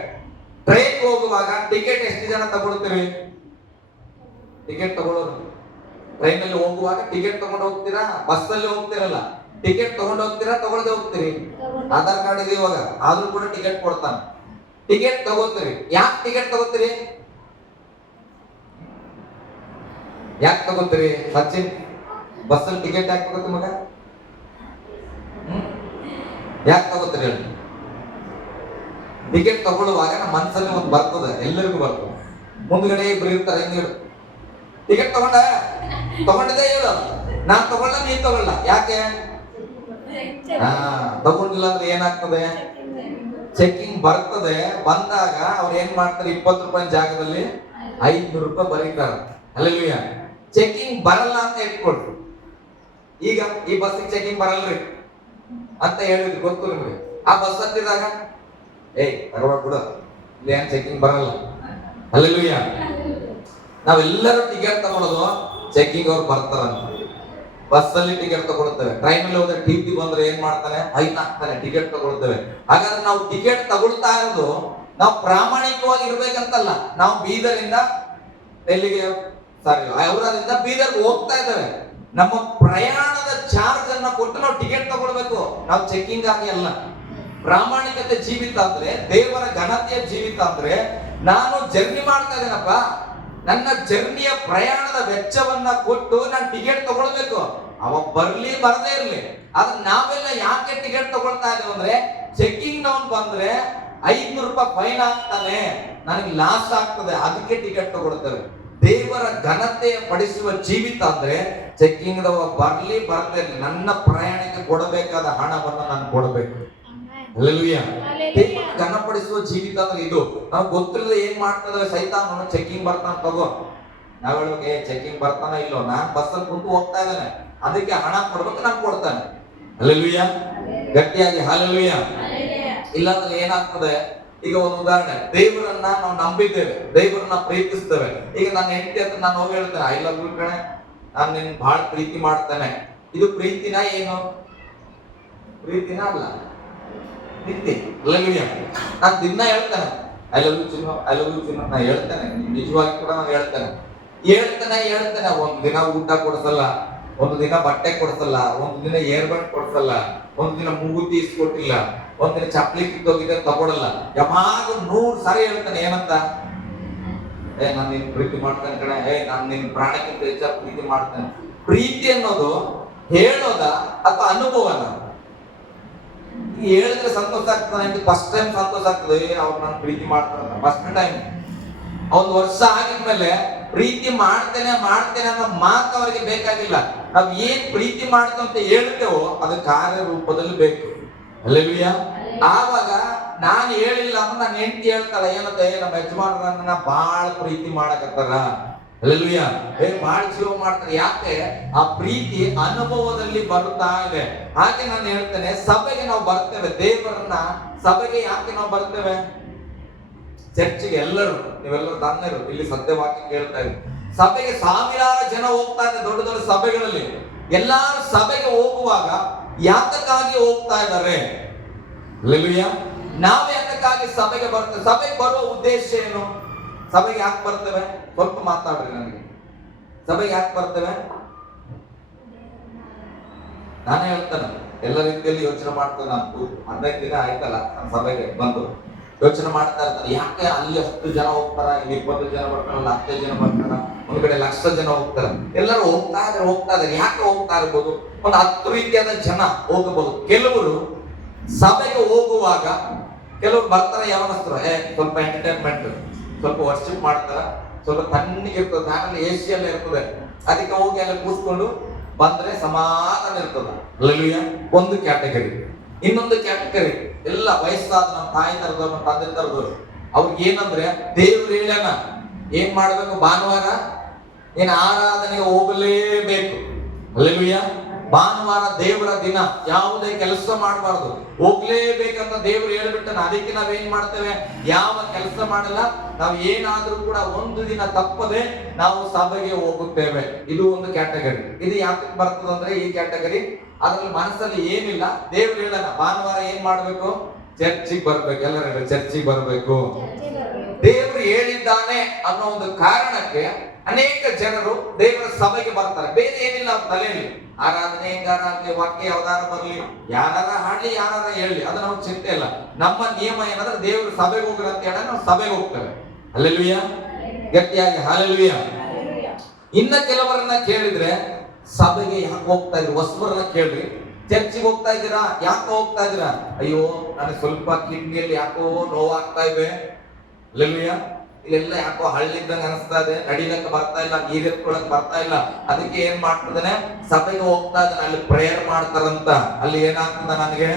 ಟ್ರೈನ್ ಹೋಗುವಾಗ ಟಿಕೆಟ್ ಎಷ್ಟು ಜನ ತಗೊಳ್ತೀರಿ? ಟಿಕೆಟ್ ತಗೊಳ್ಳೋರು. ಟ್ರೈನ್ ಅಲ್ಲಿ ಹೋಗುವಾಗ ಟಿಕೆಟ್ ತಗೊಂಡು ಹೋಗ್ತೀರಾ? ಬಸ್ ಅಲ್ಲಿ ಹೋಗ್ತಿರಲ್ಲ. ಟಿಕೆಟ್ ತಗೊಂಡು ಹೋಗ್ತೀರಾ? ತಗೊಳ್ದೆ ಹೋಗ್ತೀರಿ. ಆಧಾರ್ ಕಾರ್ಡ್ ಇದೆ ಇವಾಗ. ಆದ್ರೂ ಕೂಡ ಟಿಕೆಟ್ ಕೊಡ್ತಾನೆ. ಟಿಕೆಟ್ ತಗೋತೀರಿ ಯಾಕೆ ಟಿಕೆಟ್ ತಗೋತೀರಿ ಯಾಕೆ ತಗೋತೀರಿ ಸಚಿನ್ ಬಸ್ಸಲ್ಲಿ ಟಿಕೆಟ್ ಯಾಕೆ ತಗೋತಿ ಮಗ? ಯಾಕೆ ತಗೋತೀರಿ ಟಿಕೆಟ್ ತಗೊಳ್ಳುವಾಗ ನಮ್ಮ ಮನಸ್ಸಲ್ಲಿ ಒಂದು ಬರ್ತದೆ, ಎಲ್ಲರಿಗೂ ಬರ್ತದೆ. ಮುಂದ್ಗಡೆ ಇಬ್ರು ಇರ್ತಾರೆ, ಹಿಂಗೆ ಟಿಕೆಟ್ ತಗೊಂಡ? ತಗೊಂಡಿದೆ ಹೇಳು. ನಾನ್ ತಗೊಳ್ಳ, ನೀನ್ ತಗೊಳ್ಳ. ಯಾಕೆ? ಹಾ, ತಗೊಂಡಿಲ್ಲ ಅಂದ್ರೆ ಏನಾಗ್ತದೆ? ಚೆಕಿಂಗ್ ಬರ್ತದೆ. ಬಂದಾಗ ಅವ್ರು ಏನ್ ಮಾಡ್ತಾರೆ, ಇಪ್ಪತ್ತು ರೂಪಾಯಿ ಜಾಗದಲ್ಲಿ ಐದ್ನೂರು ರೂಪಾಯಿ ಬರೀತಾರೆ. ಅಲ್ಲೆಲ್ಲೂಯ್ಯ ಚೆಕಿಂಗ್ ಬರಲ್ಲ ಅಂತ ಇಟ್ಕೊಂಡ್ರು ಈಗ ಈ ಬಸ್ಸಿಗೆ ಚೆಕಿಂಗ್ ಬರಲ್ರಿ ಅಂತ ಹೇಳಿದ್ರು, ಗೊತ್ತು ನಿಮಗೆ? ಆ ಬಸ್ ಹತ್ತಿದಾಗ, ಏಯ್ ತಗೊಳ ಕೂಡ ಏನ್ ಚೆಕಿಂಗ್ ಬರಲ್ಲ. ಅಲ್ಲೆಲ್ಲೂಯ್ಯ ನಾವೆಲ್ಲರೂ ಟಿಕೆಟ್ ತಗೊಳ್ಳೋದು ಚೆಕಿಂಗ್ ಅವ್ರು ಬರ್ತಾರಂತ. ಬಸ್ಸಲ್ಲಿ ಟಿಕೆಟ್ ತಗೊಳ್ತೇವೆ. ಟ್ರೈನ್ ಅಲ್ಲಿ ಹೋದ್ರೆ ಟಿ ಟಿ ಬಂದ್ರೆ ಏನ್ ಮಾಡ್ತಾನೆ? ಹೈನ್ ಹಾಕ್ತಾನೆ ಟಿಕೆಟ್ ತಗೊಳ್ತೇವೆ. ಹಾಗಾದ್ರೆ ನಾವು ಟಿಕೆಟ್ ತಗೊಳ್ತಾ ಇರೋದು, ನಾವು ಪ್ರಾಮಾಣಿಕವಾಗಿ ಇರ್ಬೇಕಂತಲ್ಲ. ನಾವು ಬೀದರಿಂದ ಎಲ್ಲಿಗೆ? ಔರಾದಿಂದ ಬೀದರ್ಗೆ ಹೋಗ್ತಾ ಇದ್ದಾರೆ ನಮ್ಮ ಪ್ರಯಾಣದ ಚಾರ್ಜ್ ಅನ್ನ ಕೊಟ್ಟು ನಾವು ಟಿಕೆಟ್ ತಗೊಳ್ಬೇಕು. ನಾವು ಚೆಕ್ಕಿಂಗ್ ಆಗಿ ಅಲ್ಲ. ಪ್ರಾಮಾಣಿಕತೆ ಜೀವಿತ ಅಂದ್ರೆ ದೇವರ ಘನತೆಯ ಜೀವಿತ ಅಂದ್ರೆ ನಾನು ಜರ್ನಿ ಮಾಡ್ತಾ ಇದ್ದೇನಪ್ಪ. ನನ್ನ ಜರ್ನಿಯ ಪ್ರಯಾಣದ ವೆಚ್ಚವನ್ನ ಕೊಟ್ಟು ನಾನು ಟಿಕೆಟ್ ತಗೊಳ್ಬೇಕು. ಅವ ಬರ್ಲಿ, ಬರದೇ ಇರ್ಲಿ. ಆದ್ರೆ ನಾವೆಲ್ಲ ಯಾಕೆ ಟಿಕೆಟ್ ತಗೊಳ್ತಾ ಇದ್ದೇವೆ ಅಂದ್ರೆ ಚೆಕಿಂಗ್ ನವನ್ ಬಂದ್ರೆ ಐದ್ನೂರು ರೂಪಾಯಿ ಫೈನ್ ಆಗ್ತಾನೆ. ನನಗೆ ಲಾಸ್ ಆಗ್ತದೆ. ಅದಕ್ಕೆ ಟಿಕೆಟ್ ತಗೊಳ್ತೇವೆ. ದೇವರ ಘನತೆ ಪಡಿಸುವ ಜೀವಿತ ಅಂದ್ರೆ ಚೆಕ್ಕಿಂಗ್ ದವ ಬರ್ಲಿ ಬರದೆ ನನ್ನ ಪ್ರಯಾಣಕ್ಕೆ ಕೊಡಬೇಕಾದ ಹಣವನ್ನು ನಾನು ಕೊಡಬೇಕು. ಘನಪಡಿಸುವ ಜೀವಿತ ಅಂದ್ರೆ ಇದು. ನಾವು ಗೊತ್ತಿಲ್ಲದೆ ಏನ್ ಮಾಡ್ತದೆ ಸೈತಾನನು ಚೆಕ್ಕಿಂಗ್ ಬರ್ತಾನ ತಗೋ. ನಾವ್ ಹೇಳ್ಬೇಕು ಏ ಚೆಕ್ಕಿಂಗ್ ಬರ್ತಾನ ಇಲ್ಲೋ? ನಾನ್ ಬಸ್ಸಲ್ಲಿ ಕುಂತು ಹೋಗ್ತಾ ಇದ್ದಾನೆ. ಅದಕ್ಕೆ ಹಣ ಕೊಡ್ಬೇಕು ನಾನು ಕೊಡ್ತಾನೆ. ಅಲ್ಲಿ ಗಟ್ಟಿಯಾಗಿ ಹಾಲೆಲುಯ್ಯ ಇಲ್ಲಾಂದ್ರೆ ಏನಾಗ್ತದೆ? ಈಗ ಒಂದು ಉದಾಹರಣೆ, ದೇವರನ್ನ ನಾವು ನಂಬಿದ್ದೇವೆ, ದೇವರನ್ನ ಪ್ರೀತಿಸ್ತೇವೆ. ಈಗ ನನ್ನ ಹೆಂಡತಿ ಹತ್ರ ನಾನು ಹೋಗಿ ಹೇಳ್ತೇನೆ ಐ ಲವ್ ಯು ಕಣೆ, ನಾನು ನಿನ್ ಬಹಳ ಪ್ರೀತಿ ಮಾಡ್ತೇನೆ. ಇದು ಪ್ರೀತಿನ ಏನು? ಪ್ರೀತಿನ ಅಲ್ಲ ಪ್ರೀತಿ ಅಲ್ಲಲ್ವಿಯ ನಾನು ದಿನ ಹೇಳ್ತೇನೆ ಐ ಲವ್ ಯು ಚಿನ್ನ ಐ ಲವ್ ಯು ಚಿನ್ನ ನಾ ಹೇಳ್ತೇನೆ, ನಿಜವಾಗಿ ಕೂಡ ನಾನು ಹೇಳ್ತೇನೆ. ಹೇಳ್ತೇನೆ ಹೇಳ್ತೇನೆ, ಒಂದು ದಿನ ಊಟ ಕೊಡಿಸಲ್ಲ, ಒಂದು ದಿನ ಬಟ್ಟೆ ಕೊಡಿಸಲ್ಲ, ಒಂದು ದಿನ ಏರ್ಬಡ್ ಕೊಡಿಸಲ್ಲ, ಒಂದು ದಿನ ಮೂಗು ಇಸ್ಕೊಟ್ಟಿಲ್ಲ. ಒಂದ್ ಚಪ್ಪಲಿ ಕಿತ್ತೋಗಿದ್ದೆ ತಗೊಳಲ್ಲ. ಯಾವಾಗ ನೂರ್ ಸಾರಿ ಹೇಳ್ತಾನೆ, ಏನಂತ? ಏ, ನಾನು ನಿನ್ ಪ್ರೀತಿ ಮಾಡ್ತೇನೆ ಕಣೆ. ಏ, ನಾನು ನಿನ್ ಪ್ರಾಣಕ್ಕಿಂತ ಹೆಚ್ಚಾಗಿ ಪ್ರೀತಿ ಮಾಡ್ತೇನೆ. ಪ್ರೀತಿ ಅನ್ನೋದು ಹೇಳೋದ ಅಥವಾ ಅನುಭವನ? ಹೇಳಿದ್ರೆ ಸಂತೋಷ ಆಗ್ತದೆ ಫಸ್ಟ್ ಟೈಮ್ ಸಂತೋಷ ಆಗ್ತದೆ. ಅವ್ರು ನಾನು ಪ್ರೀತಿ ಮಾಡ್ತಾರೆ ಫಸ್ಟ್ ಟೈಮ್ ಒಂದು ವರ್ಷ ಆಗಿದ್ಮೇಲೆ ಪ್ರೀತಿ ಮಾಡ್ತೇನೆ ಮಾಡ್ತೇನೆ ಅನ್ನೋ ಮಾತು ಅವರಿಗೆ ಬೇಕಾಗಿಲ್ಲ. ನಾವ್ ಏನ್ ಪ್ರೀತಿ ಮಾಡ್ತೇವೆ ಅಂತ ಹೇಳ್ತೇವೋ ಅದು ಕಾರ್ಯ ರೂಪದಲ್ಲಿ ಬೇಕು. ಆವಾಗ ನಾನು ಹೇಳಿಲ್ಲ ಅಂತ ನನ್ನ ಹೆಂಡತಿ ಹೇಳ್ತಾಳೆ ಏನಂತ ನಮ್ಮ ಯಜಮಾನರನ್ನ ಬಾಳ ಪ್ರೀತಿ ಮಾಡಕತ್ತಾರ. ಅಲ್ಲೆಲುಯ್ಯ ಏ ಬಾಳ ಜೀವ ಮಾಡ್ತಾರೆ. ಯಾಕೆ? ಆ ಪ್ರೀತಿ ಅನುಭವದಲ್ಲಿ ಬರುತ್ತಾ ಇದೆ. ಹಾಗೆ ನಾನು ಹೇಳ್ತೇನೆ ಸಭೆಗೆ ನಾವು ಬರ್ತೇವೆ. ದೇವರನ್ನ ಸಭೆಗೆ ಯಾಕೆ ನಾವು ಬರ್ತೇವೆ? ಚರ್ಚಿಗೆ ಎಲ್ಲರೂ ನೀವೆಲ್ಲರೂ ತಂದರು ಇಲ್ಲಿ ಸತ್ಯವಾಕ್ಯ ಕೇಳ್ತಾ ಇದ್ರು ಸಭೆಗೆ ಸಾವಿರಾರು ಜನ ಹೋಗ್ತಾ ಇದ್ದಾರೆ ದೊಡ್ಡ ದೊಡ್ಡ ಸಭೆಗಳಲ್ಲಿ. ಎಲ್ಲಾರು ಸಭೆಗೆ ಹೋಗುವಾಗ ಯಾತಕ್ಕಾಗಿ ಹೋಗ್ತಾ ಇದ್ದಾರೆ? ನಾವು ಯಾತಕ್ಕಾಗಿ ಸಭೆಗೆ ಬರ್ತೇವೆ ಸಭೆಗೆ ಬರುವ ಉದ್ದೇಶ ಏನು? ಸಭೆಗೆ ಯಾಕೆ ಬರ್ತೇವೆ? ಸ್ವಲ್ಪ ಮಾತಾಡ್ರಿ ನನಗೆ. ಸಭೆಗೆ ಯಾಕೆ ಬರ್ತೇವೆ? ನಾನೇ ಹೇಳ್ತೇನೆ. ಎಲ್ಲ ರೀತಿಯಲ್ಲಿ ಯೋಚನೆ ಮಾಡ್ತೇವೆ ನಾನು. ಹದಿನೈದು ದಿನ ಆಯ್ತಲ್ಲ ನನ್ನ ಸಭೆಗೆ ಬಂದು. ಯೋಚನೆ ಮಾಡ್ತಾ ಇರ್ತಾರೆ. ಯಾಕೆ ಅಲ್ಲಿ ಅಷ್ಟು ಜನ ಹೋಗ್ತಾರ? ಇಲ್ಲಿ ಇಪ್ಪತ್ತು ಜನ ಬರ್ತಾರಲ್ಲ ಹತ್ತು ಜನ ಬರ್ತಾರ? ಒಂದ್ ಕಡೆ ಲಕ್ಷ ಜನ ಹೋಗ್ತಾರ. ಎಲ್ಲರೂ ಹೋಗ್ತಾ ಇದಾರೆ ಹೋಗ್ತಾ ಇದಾರೆ ಯಾಕೆ ಹೋಗ್ತಾ ಇರ್ಬೋದು? ಒಂದು ಹತ್ತು ರೀತಿಯಾದ ಜನ ಹೋಗಬಹುದು. ಕೆಲವರು ಸಭೆಗೆ ಹೋಗುವಾಗ ಕೆಲವರು ಬರ್ತಾರೆ ಯಾವನಸ್ತಾರೆ ಹೇ, ಸ್ವಲ್ಪ ಎಂಟರ್ಟೈನ್ಮೆಂಟ್ ಸ್ವಲ್ಪ ವರ್ಷಿಪ್ ಮಾಡ್ತಾರ, ಸ್ವಲ್ಪ ತಣ್ಣಗೆ ಇರ್ತದೆ ಆಮೇಲೆ ಎಲ್ಲ ಇರ್ತದೆ. ಅದಕ್ಕೆ ಹೋಗಿ ಅಲ್ಲಿ ಕೂತ್ಕೊಂಡು ಬಂದ್ರೆ ಸಮಾಧಾನ ಇರ್ತದೆ. ಒಂದು ಕ್ಯಾಟಗರಿ ಇನ್ನೊಂದು ಕ್ಯಾಟಗರಿ ಎಲ್ಲ ವಯಸ್ಸಾದ ನಮ್ಮ ತಾಯಿ ತರದವ್ರು, ನಮ್ಮ ತಂದೆ ತರದವ್ರು, ಅವ್ರಿಗೆ ಏನಂದ್ರೆ, ದೇವ್ರು ಹೇಳ್ಯಾನ, ಏನ್ ಮಾಡ್ಬೇಕು ಭಾನುವಾರ? ಏನ್ ಆರಾಧನೆಗೆ ಹೋಗಲೇಬೇಕು. ಅಲ್ಲೆಲುಯ್ಯ ಭಾನುವಾರ ದೇವರ ದಿನ, ಯಾವುದೇ ಕೆಲಸ ಮಾಡಬಾರ್ದು. ಹೋಗ್ಲೇಬೇಕಂತ ದೇವರು ಹೇಳ್ಬಿಟ್ಟನ ಅದಕ್ಕೆ ನಾವೇನ್ ಮಾಡ್ತೇವೆ? ಯಾವ ಕೆಲಸ ಮಾಡಲ್ಲ, ನಾವು ಏನಾದ್ರೂ ಕೂಡ ಒಂದು ದಿನ ತಪ್ಪದೆ ನಾವು ಸಭೆಗೆ ಹೋಗುತ್ತೇವೆ. ಇದು ಒಂದು ಕ್ಯಾಟಗರಿ. ಇದು ಯಾಕೆ ಬರ್ತದಂದ್ರೆ ಈ ಕ್ಯಾಟಗರಿ? ಅದ್ರಲ್ಲಿ ಮನಸ್ಸಲ್ಲಿ ಏನಿಲ್ಲ, ದೇವ್ರು ಹೇಳಲ್ಲ, ಭಾನುವಾರ ಏನ್ ಮಾಡ್ಬೇಕು? ಚರ್ಚಿಗೆ ಬರ್ಬೇಕು. ಎಲ್ಲರೂ ಚರ್ಚಿಗೆ ಬರ್ಬೇಕು. ದೇವರು ಹೇಳಿದ್ದಾನೆ ಅನ್ನೋ ಒಂದು ಕಾರಣಕ್ಕೆ ಅನೇಕ ಜನರು ದೇವರ ಸಭೆಗೆ ಬರ್ತಾರೆ. ಬೇರೆ ಏನಿಲ್ಲ ತಲೆಯಲ್ಲಿ. ಆರಾಧನೆ ಆಗಲಿ ವಾಕ್ಯ ಯಾವ್ದಾರ ಬರ್ಲಿ. ಯಾರಾರ ಹಾಡ್ಲಿ ಯಾರಾರ ಹೇಳಲಿ ಅದು ನಮ್ಗೆ ಚಿಂತೆ ಇಲ್ಲ. ನಮ್ಮ ನಿಯಮ ಏನಂದ್ರೆ ದೇವರು ಸಭೆಗೆ ಹೋಗ್ರಿ ಅಂತ ಹೇಳಿ ನಾವು ಸಭೆಗೆ ಹೋಗ್ತೇವೆ. ಅಲ್ಲೆಲ್ವಿಯ ಗಟ್ಟಿಯಾಗಿ ಹಾಲೆಲ್ವಿಯ ಇನ್ನ ಕೆಲವರನ್ನ ಕೇಳಿದ್ರೆ ಸಭೆಗೆ ಯಾಕೆ ಹೋಗ್ತಾ ಇದ್ರಿ? ಹೊಸಬರನ್ನ ಕೇಳ್ರಿ. ಚರ್ಚಿಗೆ ಹೋಗ್ತಾ ಇದ್ದೀರಾ? ಯಾಕೆ ಹೋಗ್ತಾ ಇದ್ದೀರಾ? ಅಯ್ಯೋ ನನಗೆ ಸ್ವಲ್ಪ ಕಿಡ್ನಿಯಲ್ಲಿ ಯಾಕೋ ನೋವಾಗ್ತಾ ಇದೆ. ಅಲ್ಲೆಲ್ವಿಯ ಇಲ್ಲೆಲ್ಲ ಯಾಕೋ ಹಳ್ಳಿದ್ದಂಗೆ ಅನಿಸ್ತಾ ಇದೆ ನಡಿಲಕ್ಕೆ ಬರ್ತಾ ಇಲ್ಲ ನೀರ್ ಎತ್ಕೊಳಕ್ ಬರ್ತಾ ಇಲ್ಲ. ಅದಕ್ಕೆ ಏನ್ ಮಾಡ್ತದಾನೆ ಸಭೆಗೆ ಹೋಗ್ತಾ ಇದ್ದಾನೆ ಅಲ್ಲಿ ಪ್ರೇಯರ್ ಮಾಡ್ತಾರಂತ. ಅಲ್ಲಿ ಏನಾಗ್ತದ ನನಗೆ?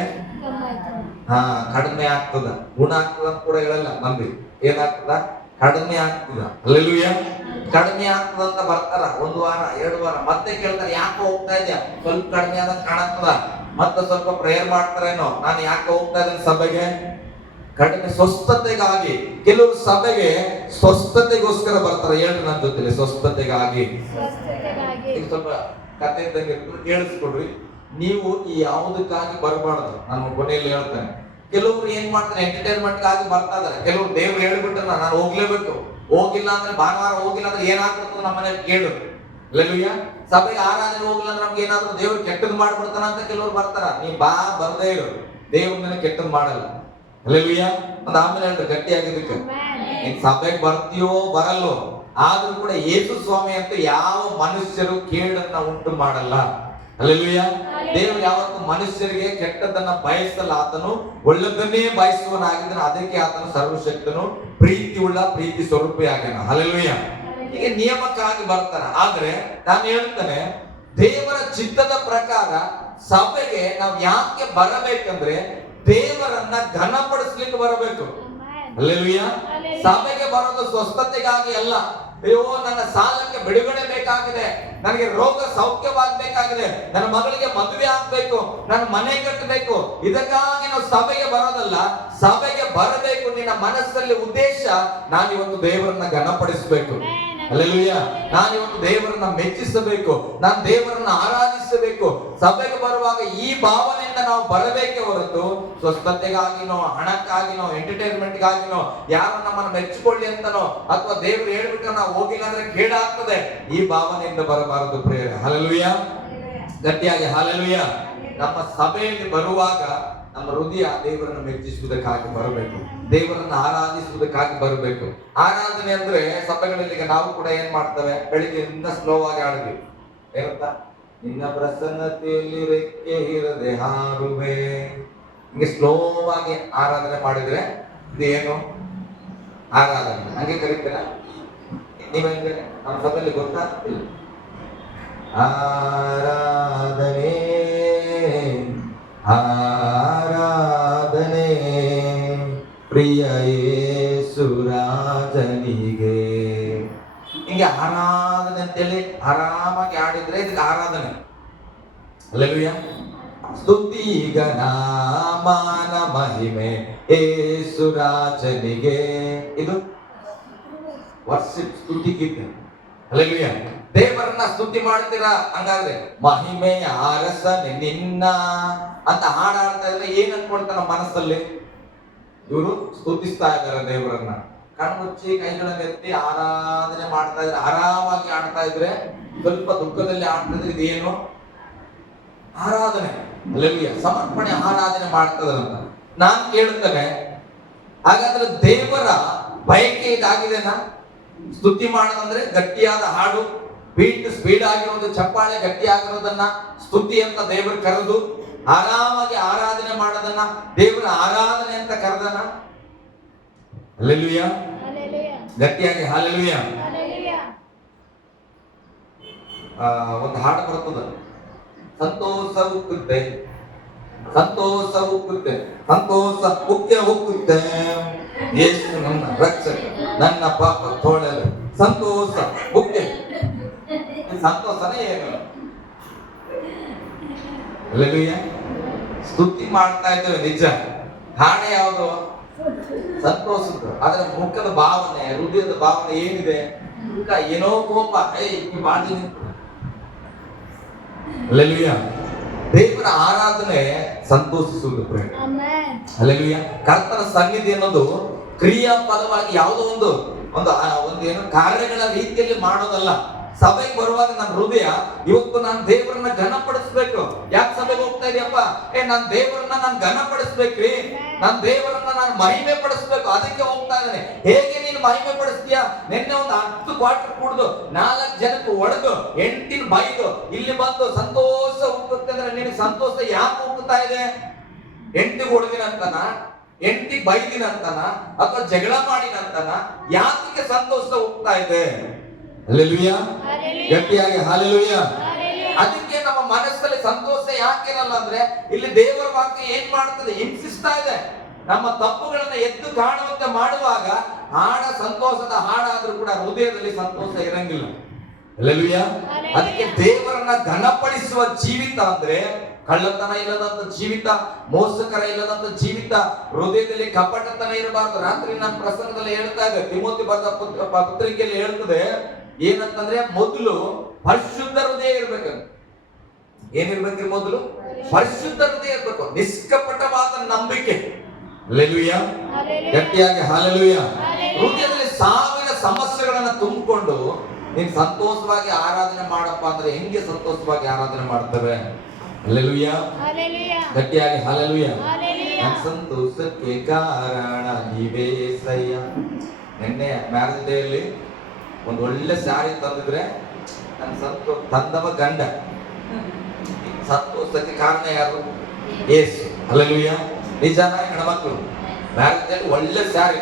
ಹಾ ಕಡಿಮೆ ಆಗ್ತದ. ಗುಣ ಆಗ್ತದ ಅಂತ ಕೂಡ ಹೇಳಲ್ಲ ನಂಬಿ. ಏನಾಗ್ತದ? ಕಡಿಮೆ ಆಗ್ತದ. ಅಲ್ಲೆಲ್ಲೂಯ ಕಡಿಮೆ ಆಗ್ತದ ಅಂತ ಬರ್ತಾರ. ಒಂದು ವಾರ ಎರಡು ವಾರ. ಮತ್ತೆ ಕೇಳ್ತಾರೆ ಯಾಕೆ ಹೋಗ್ತಾ ಇದ್ಯಾ? ಸ್ವಲ್ಪ ಕಡಿಮೆ ಆದ್ ಕಾಣತ್ತದ ಮತ್ತೆ ಸ್ವಲ್ಪ ಪ್ರೇಯರ್ ಮಾಡ್ತಾರೇನೋ? ನಾನು ಯಾಕೆ ಹೋಗ್ತಾ ಇದ್ದೀನಿ ಸಭೆಗೆ? ಕಡಿಮೆ ಸ್ವಸ್ಥತೆಗಾಗಿ ಕೆಲವು ಸಭೆಗೆ ಸ್ವಸ್ಥತೆಗೋಸ್ಕರ ಬರ್ತಾರೆ. ಹೇಳ್ರಿ ನನ್ ಜೊತೆ ಸ್ವಸ್ಥತೆಗಾಗಿ. ಸ್ವಲ್ಪ ಕತೆ ಕೇಳಿಸ್ಕೊಡ್ರಿ. ನೀವು ಈ ಯಾವುದಕ್ಕಾಗಿ ಬರಬಾರ್ದು? ನಾನು ಕೊನೆಯಲ್ಲಿ ಹೇಳ್ತೇನೆ. ಕೆಲವರು ಏನ್ ಮಾಡ್ತಾರೆ? ಎಂಟರ್ಟೈನ್ಮೆಂಟ್ ಆಗಿ ಬರ್ತಾ ಇದಾರೆ ಕೆಲವರು ದೇವ್ರು ಹೇಳ್ಬಿಟ್ರೆ ನಾನು ಹೋಗ್ಲೇಬೇಕು. ಹೋಗಿಲ್ಲ ಅಂದ್ರೆ ಭಾನುವಾರ ಹೋಗಿಲ್ಲ ಅಂದ್ರೆ ಏನಾಗ್ತದೆ ನಮ್ಮ ಮನೇಲಿ ಕೇಳು. ಲೆಲುಯ್ಯ ಸಭೆಗೆ ಆರಾಧನೆ ಹೋಗಿಲ್ಲ ಅಂದ್ರೆ ನಮ್ಗೆ ಏನಾದ್ರು ದೇವ್ರು ಕೆಟ್ಟದ್ ಮಾಡ್ಬಿಡ್ತಾನ ಅಂತ ಕೆಲವರು ಬರ್ತಾರ. ನೀ ಬಾ ಬರ್ದೇ ಇರು. ದೇವ್ರ ಮೇಲೆ ಕೆಟ್ಟದ್ ಮಾಡಲ್ಲ. ಲೆಲುಯ್ಯ ಒಂದು ಆಮೇಲೆ ಹೇಳ್ರಿ ಗಟ್ಟಿಯಾಗಿದ್ದಕ್ಕೆ. ನೀನ್ ಸಭೆಗೆ ಬರ್ತೀಯೋ ಬರಲ್ಲೋ ಆದ್ರೂ ಕೂಡ ಯೇಸು ಸ್ವಾಮಿ ಅಂತ ಯಾವ ಮನುಷ್ಯರು ಕೇಡನ್ನ ಉಂಟು ಮಾಡಲ್ಲ. ಅಲ್ಲೆಲ್ಲೂಯ್ಯ ದೇವರು ಯಾವತ್ತು ಮನುಷ್ಯರಿಗೆ ಕೆಟ್ಟದನ್ನ ಬಯಸಲ್ಲ. ಆತನು ಒಳ್ಳೆದನ್ನೇ ಬಯಸುವನಾಗಿದ್ದಾನೆ ಅದಕ್ಕೆ ಆತನು ಸರ್ವಶಕ್ತನು ಪ್ರೀತಿ ಉಳ್ಳ ಪ್ರೀತಿ ಸ್ವರೂಪ ಆಗ್ಯಾನ. ಈಗ ಹೀಗೆ ನಿಯಮಕ್ಕಾಗಿ ಬರ್ತಾನೆ ಆದ್ರೆ ನಾನು ಹೇಳ್ತೇನೆ ದೇವರ ಚಿತ್ತದ ಪ್ರಕಾರ ಸಭೆಗೆ ನಾವು ಯಾಕೆ ಬರಬೇಕಂದ್ರೆ ದೇವರನ್ನ ಘನಪಡಿಸ್ಲಿಕ್ಕೆ ಬರಬೇಕು. ಅಲ್ಲೆಲುಯ್ಯ ಸಭೆಗೆ ಬರೋದು ಸ್ವಸ್ಥತೆಗಾಗಿ ಅಲ್ಲ. ಅಯ್ಯೋ ನನ್ನ ಸಾಲಕ್ಕೆ ಬಿಡುಗಡೆ ಬೇಕಾಗಿದೆ. ನನಗೆ ರೋಗ ಸೌಖ್ಯವಾಗಬೇಕಾಗಿದೆ. ನನ್ನ ಮಗಳಿಗೆ ಮದುವೆ ಆಗ್ಬೇಕು. ನನ್ನ ಮನೆ ಕಟ್ಟಬೇಕು. ಇದಕ್ಕಾಗಿ ನಾವು ಸಭೆಗೆ ಬರೋದಲ್ಲ. ಸಭೆಗೆ ಬರಬೇಕು ನಿನ್ನ ಮನಸ್ಸಲ್ಲಿ ಉದ್ದೇಶ ನಾನು ಇವತ್ತು ದೇವರನ್ನ ಘನಪಡಿಸಬೇಕು. ಅಲ್ಲೆಲುಯ್ಯ ನಾನು ಇವತ್ತು ದೇವರನ್ನ ಮೆಚ್ಚಿಸಬೇಕು. ನಾನು ದೇವರನ್ನ ಆರಾಧಿಸಬೇಕು. ಸಭೆಗೆ ಬರುವಾಗ ಈ ಭಾವನೆಯಿಂದ ನಾವು ಬರಬೇಕೆ ಹೊರತು ಸ್ವಸ್ಥತೆಗಾಗಿನೋ ಹಣಕ್ಕಾಗಿನೋ ಎಂಟರ್ಟೈನ್ಮೆಂಟ್ಗಾಗಿನೋ ಯಾರು ನಮ್ಮನ್ನು ಮೆಚ್ಚಿಕೊಳ್ಳಿ ಅಂತನೋ ಅಥವಾ ದೇವರು ಹೇಳ್ಬಿಟ್ಟು ನಾವು ಹೋಗಿಲ್ಲ ಅಂದ್ರೆ ಕೇಡಾಗ್ತದೆ. ಈ ಭಾವನೆಯಿಂದ ಬರಬಾರದು ಪ್ರೇರೆ ಹಲಲುಯ್ಯ ಗಟ್ಟಿಯಾಗಿ ಹಲಲುಯ್ಯ ನಮ್ಮ ಸಭೆಯಲ್ಲಿ ಬರುವಾಗ ನಮ್ಮ ಹೃದಯ ದೇವರನ್ನು ಮೆಚ್ಚಿಸುವುದಕ್ಕಾಗಿ ಬರಬೇಕು. ದೇವರನ್ನು ಆರಾಧಿಸುವುದಕ್ಕಾಗಿ ಬರಬೇಕು. ಆರಾಧನೆ ಅಂದ್ರೆ ಸಭೆಗಳಲ್ಲಿ ಈಗ ನಾವು ಕೂಡ ಏನ್ ಮಾಡ್ತೇವೆ? ಬೆಳಿಗ್ಗೆ ಇನ್ನ ಸ್ಲೋ ಆಗಿ ಆಡಿದ್ವಿ ಏನಂತ? ನಿನ್ನ ಪ್ರಸನ್ನತೆಯಲ್ಲಿ ರೆಕ್ಕೆ ಇರದೆ ಹಾರುವೆ ಹಿಂಗೆ ಆಗಿ ಆರಾಧನೆ ಮಾಡಿದ್ರೆ ಇದು ಏನು ಆರಾಧನೆ. ಹಂಗೆ ಕರೀತೀರ? ನೀವು ಹೆಂಗೆ? ನಮ್ಮ ಸಭೆಯಲ್ಲಿ ಗೊತ್ತಾ? ಆರಾಧನೆ ಆರಾಧನೆ ಅಂತೇಳಿ ಆರಾಮಾಗಿ ಆಡಿದ್ರೆ ಇದಕ್ಕೆ ಆರಾಧನೆ. ಅಲ್ಲವಿಯ ಸ್ತುತಿ ಈಗ ನಾಮಾನ ಮಹಿಮೆ ಏಸುರಾಜನಿಗೆ ಇದು ವರ್ಷಿಪ್ ಸ್ತುತಿ ಗೀತೆ ಅಲ್ಲವಿಯ ದೇವರನ್ನ ಸ್ತುತಿ ಮಾಡ್ತೀರಾ? ಹಂಗಾದ್ರೆ ಮಹಿಮೆ ಅರಸನೆ ನಿನ್ನ ಅಂತ ಹಾಡಾಡ್ತಾ ಇದ್ರೆ ಏನ್ ಅನ್ಕೊಳ್ತಾನ ಮನಸ್ಸಲ್ಲಿ? ಇವರು ಸ್ತುತಿಸ್ತಾ ಇದ್ದಾರೆ ದೇವರನ್ನ. ಕಣ್ಮುಚ್ಚಿ ಕೈಗಳನ್ನು ಎತ್ತಿ ಆರಾಧನೆ ಮಾಡ್ತಾ ಇದ್ರೆ, ಆರಾಮಾಗಿ ಆಡ್ತಾ ಇದ್ರೆ, ಸ್ವಲ್ಪ ದುಃಖದಲ್ಲಿ ಆಡ್ತಾ ಇದ್ರೆ ಇದೇನು? ಆರಾಧನೆ. ಲಲ್ಯ ಸಮರ್ಪಣೆ, ಆರಾಧನೆ ಮಾಡ್ತದಂತ ನಾನ್ ಕೇಳ್ತೇನೆ, ಹಾಗಾದ್ರೆ ದೇವರ ಬಯಕೆ ಇದಾಗಿದೆನಾ? ಸ್ತುತಿ ಮಾಡೋದಂದ್ರೆ ಗಟ್ಟಿಯಾದ ಹಾಡು ಬೀಟ್ ಸ್ಪೀಡ್ ಆಗಿರೋದು, ಚಪ್ಪಾಳೆ ಗಟ್ಟಿ ಗಟ್ಟಿಯಾಗಿರೋದನ್ನ ಸ್ತುತಿ ಅಂತ ದೇವರು ಕರೆದು, ಆರಾಮಾಗಿ ಆರಾಧನೆ ಮಾಡೋದನ್ನ ದೇವರ ಆರಾಧನೆ ಅಂತ ಕರೆದನ? Hallelujah. ಗಟ್ಟಿಯಾಗಿ ಹಾಲೆಲುಯ್ಯ. ಒಂದು ಹಾಡು ಬರ್ತದ. ಸಂತೋಷ ಉಕ್ಕುತ್ತೆ ಸಂತೋಷ ಉಕ್ಕುತ್ತೆ ಸಂತೋಷ ಉಕ್ಕ ಉಕ್ಕುತ್ತೆ. ಯೇಸು ನನ್ನ ರಕ್ಷಕ ನನ್ನ ಪಾಪ ತೋಳಲು. ಸಂತೋಷ ಉಕ್ಕೆ. ಸಂತೋಷನೇ ಏನು ಅಲ್ಲೆಲುಯ್ಯ ಸ್ತುತಿ ಮಾಡ್ತಾ ಇದ್ದೇವೆ ನಿಜ. ಹಾಡು ಯಾವುದು? ಸಂತೋಷದ್ದು ಆದ್ರೆ ಮುಖದ ಭಾವನೆ ಹೃದಯದ ಭಾವನೆ ಏನಿದೆ? ಏನೋ ಕೋಪ. ಬಾಡಿ ನಿಂತು ದೇವರ ಆರಾಧನೆ ಸಂತೋಷಿಸುವುದು Amen. ಕರ್ತನ ಸನ್ನಿಧಿ ಅನ್ನೋದು ಕ್ರಿಯಾಪದವಾಗಿ ಯಾವುದೋ ಒಂದು ಒಂದು ಆ- ಒಂದು ಏನು ಕಾರ್ಯಗಳ ರೀತಿಯಲ್ಲಿ ಮಾಡೋದಲ್ಲ. ಸಭೆಗೆ ಬರುವಾಗ ನನ್ನ ಹೃದಯ, ಇವತ್ತು ನಾನು ದೇವರನ್ನ ಘನಪಡಿಸ್ಬೇಕು. ಯಾಕೆ ಸಭೆಗೆ ಹೋಗ್ತಾ ಇದೆಯಪ್ಪ? ಏ, ನಾನು ದೇವರನ್ನ ನಾನು ಘನಪಡಿಸ್ಬೇಕ್ರಿ. ನನ್ನ ದೇವರನ್ನ ನಾನು ಮಹಿಮೆ ಪಡಿಸ್ಬೇಕು. ಅದಕ್ಕೆ ಹೋಗ್ತಾ ಇದ್ದೇನೆ. ಹೇಗೆ ನೀನು ಮಹಿಮೆ ಪಡಿಸ್ತೀಯ? ನಿನ್ನೆ ಒಂದು ಹತ್ತು ಕ್ವಾರ್ಟರ್ ಕುಡಿದು, ನಾಲ್ಕು ಜನಕ್ಕೆ ಒಡೆದು, ಎಂಟಿನ ಬೈದು, ಇಲ್ಲಿ ಬಂದು ಸಂತೋಷ ಹುಟ್ಟುತ್ತೆ ಅಂದ್ರೆ ನಿನಗೆ ಸಂತೋಷ ಯಾಕೆ ಹುಟ್ಟುತ್ತಾ ಇದೆ? ಎಂಟಿಗೆ ಹೊಡೆದಿನಂತನ ಎಂಟಿಗೆ ಬೈದಿನಂತನ ಅಥವಾ ಜಗಳ ಮಾಡಿನಂತನ ಯಾತಕ್ಕೆ ಸಂತೋಷ ಹೋಗ್ತಾ ಇದೆ? ಅಲ್ಲೆಲುಯ್ಯ. ಗಟ್ಟಿಯಾಗಿ ಹಾಲೆಲುಯ್ಯ. ಅದಕ್ಕೆ ನಮ್ಮ ಮನಸ್ಸಲ್ಲಿ ಸಂತೋಷ ಯಾಕಿರಲ್ಲ ಅಂದ್ರೆ ಇಲ್ಲಿ ದೇವರ ವಾಕ್ಯ ಏನ್ ಮಾಡುತ್ತದೆ? ಹಿಂಸಿಸ್ತಾ ಇದೆ. ನಮ್ಮ ತಪ್ಪುಗಳನ್ನ ಎದ್ದು ಕಾಣುವಂತೆ ಮಾಡುವಾಗ ಹಾಡ ಸಂತೋಷದ ಹಾಡಾದ್ರೂ ಕೂಡ ಹೃದಯದಲ್ಲಿ ಸಂತೋಷ ಇರಂಗಿಲ್ಲ. ಅಲ್ಲೆಲುಯ್ಯ ಅದಕ್ಕೆ ದೇವರನ್ನ ಘನಪಡಿಸುವ ಜೀವಿತ ಅಂದ್ರೆ ಕಳ್ಳತನ ಇಲ್ಲದಂತ ಜೀವಿತ ಮೋಸಕರ ಇಲ್ಲದಂತ ಜೀವಿತ ಹೃದಯದಲ್ಲಿ ಕಪಟತನ ಇರಬಾರ್ದು. ರಾತ್ರಿ ನಾನು ಪ್ರಸಂಗದಲ್ಲಿ ಹೇಳ್ತಾ ಇದ್ದೆ ತಿಮೋತಿ ಬರೆದ ಪುತ್ರ- ಪತ್ರಿಕೆಯಲ್ಲಿ ಹೇಳ್ತದೆ ಏನಂತಂದ್ರೆ ಮೊದಲು ಪರಿಶುದ್ಧ ಹೃದಯ ಇರ್ಬೇಕು ಏನಿರ್ಬೇಕ್ರಿ ಮೊದಲು? ಪರಿಶುದ್ಧ ಹೃದಯ ಇರ್ಬೇಕು. ನಿಷ್ಕಪಟವಾದ ನಂಬಿಕೆ. Hallelujah. ಗಟ್ಟಿಯಾಗಿ Hallelujah. ಹೃದಯದಲ್ಲಿ ಸಾವಿರ ಸಮಸ್ಯೆಗಳನ್ನ ತುಂಬಿಕೊಂಡು ನೀನ್ ಸಂತೋಷವಾಗಿ ಆರಾಧನೆ ಮಾಡಪ್ಪ ಅಂದ್ರೆ ಹೆಂಗೆ ಸಂತೋಷವಾಗಿ ಆರಾಧನೆ ಮಾಡ್ತವೆ? ಅಲ್ಲೆಲುಯ್ಯ. ಗಟ್ಟಿಯಾಗಿ ಹಾಲೆಲುಯ್ಯ. ನನ್ ಸಂತೋಷಕ್ಕೆ ಕಾರಣ ನೀವೇ ಸಯ್ಯ. ನಿನ್ನೆ ಮ್ಯಾರೇಜ್ ಡೇಯಲ್ಲಿ ಒಂದು ಒಳ್ಳೆ ಸ್ಯಾರಿ ತಂದಿದ್ರೆ ನನ್ ಸತ್ತು ತಂದವ ಗಂಡ. ಸಂತೋಷಕ್ಕೆ ಕಾರಣ ಯಾರು? ಏಸು. ಅಲ್ಲ ನಿಜಾನ ಹೆಣ್ಮಕ್ಳು. ಡೇ ಒಳ್ಳೆ ಸ್ಯಾರಿ